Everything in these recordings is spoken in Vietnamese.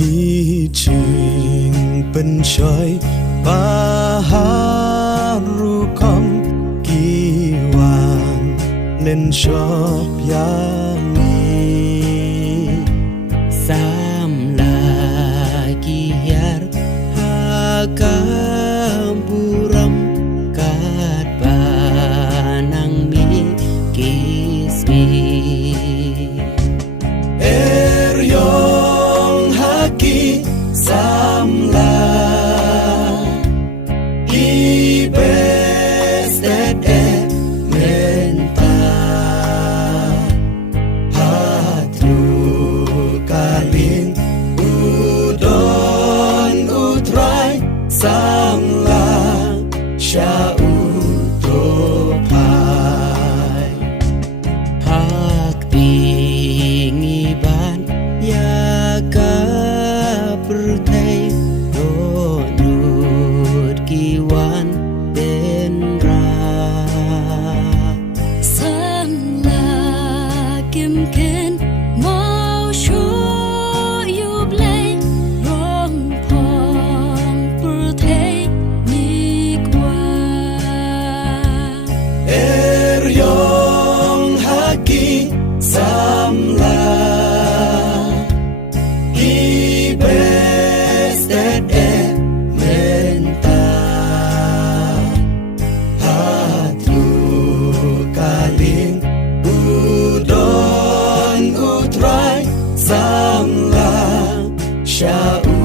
Kijing pencoy paharukom kiwan len shop yangi sam lagi hiar hakampuram kat panang mi kismi eryong haki samla ibes dede menta hatru kalin udon utrai samla syautopai hak pingiban ya kapertai donut kiwan denra samla kimken mau show you play rong pong pertai nikwa eryong haki samla ibes dede menta hatru kalin udon utrai samla syautopai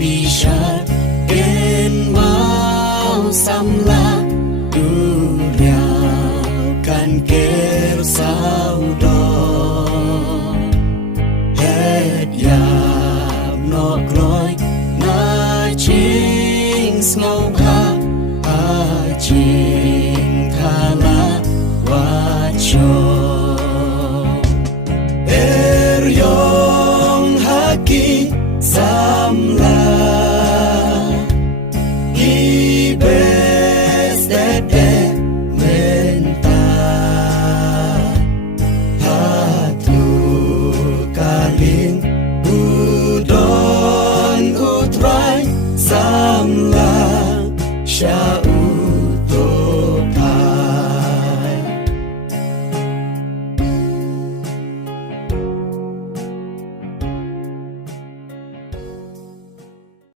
Bishar ken mau samla duriau kan ker saudo het yap nok loi na ching ngau ha a ching khala wacho eryong haki samla ibes dede menta hatu kalin udon utrai samla syau